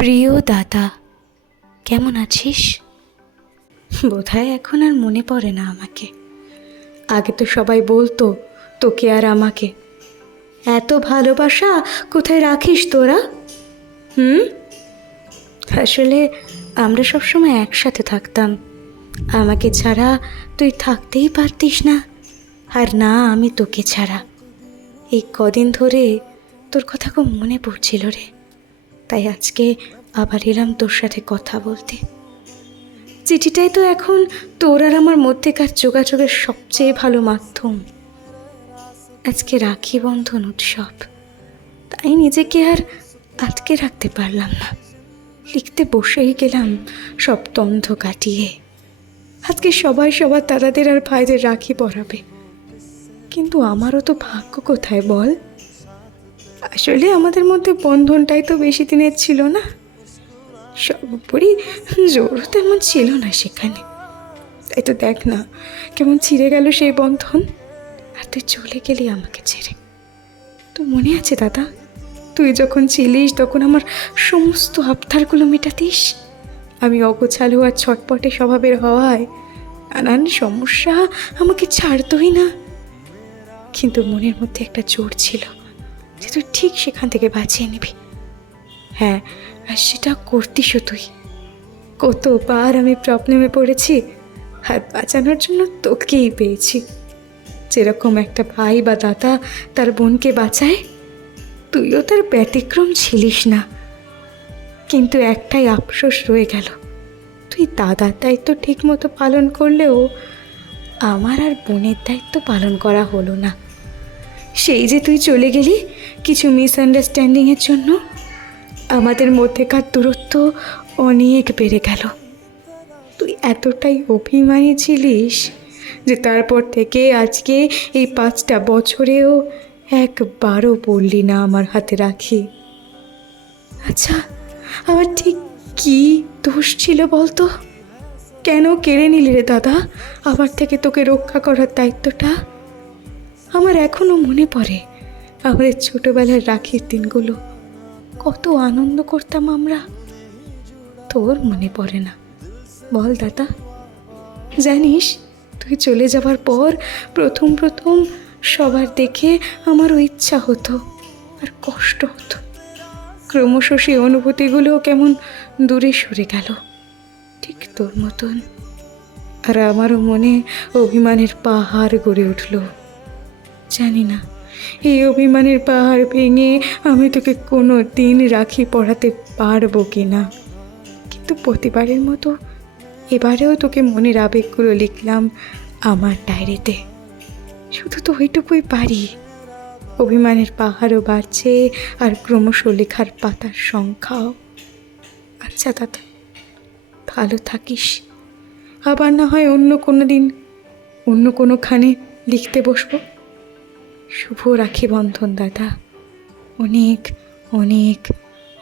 প্রিয় দাদা, কেমন আছিস? বোধহয় এখন আর মনে পড়ে না আমাকে। আগে তো সবাই বলতো তোকে আর আমাকে, এত ভালোবাসা কোথায় রাখিস তোরা? আসলে আমরা সবসময় একসাথে থাকতাম। আমাকে ছাড়া তুই থাকতেই পারতিস না, আর না আমি তোকে ছাড়া। এই কদিন ধরে তোর কথা খুব মনে পড়ছিল রে, তাই আজকে আবার এলাম তোর সাথে কথা বলতে। চিঠিটাই তো এখন তোর আর আমার মধ্যেকার যোগাযোগের সবচেয়ে ভালো মাধ্যম। আজকে রাখি বন্ধন উৎসব, তাই নিজেকে আর আটকে রাখতে পারলাম না, লিখতে বসেই গেলাম সব দ্বন্দ্ব কাটিয়ে। আজকে সবাই সবার দাদাদের আর ভাইদের রাখি পরাবে, কিন্তু আমারও তো ভাগ্য কোথায় বল? আসলে আমাদের মধ্যে বন্ধনটাই তো বেশি দিনের ছিল না, সর্বোপরি জোরও তেমন ছিল না সেখানে। তাই তো দেখ না কেমন ছিঁড়ে গেল সেই বন্ধন। আর তুই চলে গেলি আমাকে ছেড়ে। তো মনে আছে দাদা, তুই যখন ছিলিস তখন আমার সমস্ত আবদারগুলো মেটাতিস। আমি অগোছালো আর ছটপটে স্বভাবের হওয়ায় নানান সমস্যা আমাকে ছাড়তই না, কিন্তু মনের মধ্যে একটা জোর ছিল যে তুই ঠিক সেখান থেকে বাঁচিয়ে নিবি। হ্যাঁ, আর সেটা করতিসও তুই। কতবার আমি প্রবলেমে পড়েছি, হাত বাঁচানোর জন্য তোকেই পেয়েছি। যেরকম একটা ভাই বা দাদা তার বোনকে বাঁচায়, তুইও তার ব্যতিক্রম ছিলিস না। কিন্তু একটাই আফসোস রয়ে গেল, তুই দাদার দায়িত্ব ঠিক মতো পালন করলেও আমার আর বোনের দায়িত্ব পালন করা হলো না। সেই যে তুই চলে গেলি কিছু মিসআন্ডারস্ট্যান্ডিংয়ের জন্য, আমাদের মধ্যেকার দূরত্ব অনেক বেড়ে গেল। তুই এতটাই অভিমানী ছিলিস যে তারপর থেকে আজকে এই 5টা বছরেও একবারও বললি না আমার হাতে রাখি। আচ্ছা, আমার ঠিক কি দোষ ছিল বলতো? কেন কেড়ে নিলি রে দাদা আমার থেকে তোকে রক্ষা করার দায়িত্বটা? আমার এখনো মনে পড়ে আমাদের ছোটবেলার রাখির দিনগুলো, কত আনন্দ করতাম আমরা। তোর মনে পড়ে না বল দাদা? জানিস, তুই চলে যাবার পর প্রথম প্রথম সবার দেখে আমারও ইচ্ছা হতো আর কষ্ট হতো। ক্রমশ সেই অনুভূতিগুলো কেমন দূরে সরে গেল, ঠিক তোর মতন। আর আমারও মনে অভিমানের পাহাড় গড়ে উঠল। জানি না এই অভিমানের পাহাড় ভেঙে আমি তোকে কোনো দিন রাখি পড়াতে পারবো কি না, কিন্তু প্রতিবারের মতো এবারেও তোকে মনের আবেগগুলো লিখলাম আমার ডায়েরিতে। শুধু তো ওইটুকুই পারি। অভিমানের পাহাড়ও বাড়ছে আর ক্রমশ লেখার পাতার সংখ্যাও। আচ্ছা দাদা, ভালো থাকিস। আবার না হয় অন্য কোনো দিন অন্য কোনোখানে লিখতে বসবো। শুভ রাখি বন্ধন দাদা। অনেক অনেক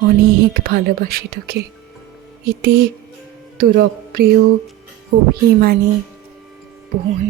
অনেক ভালোবাসি তোকে। এতে তোর অপ্রিয় অভিমানী বোন।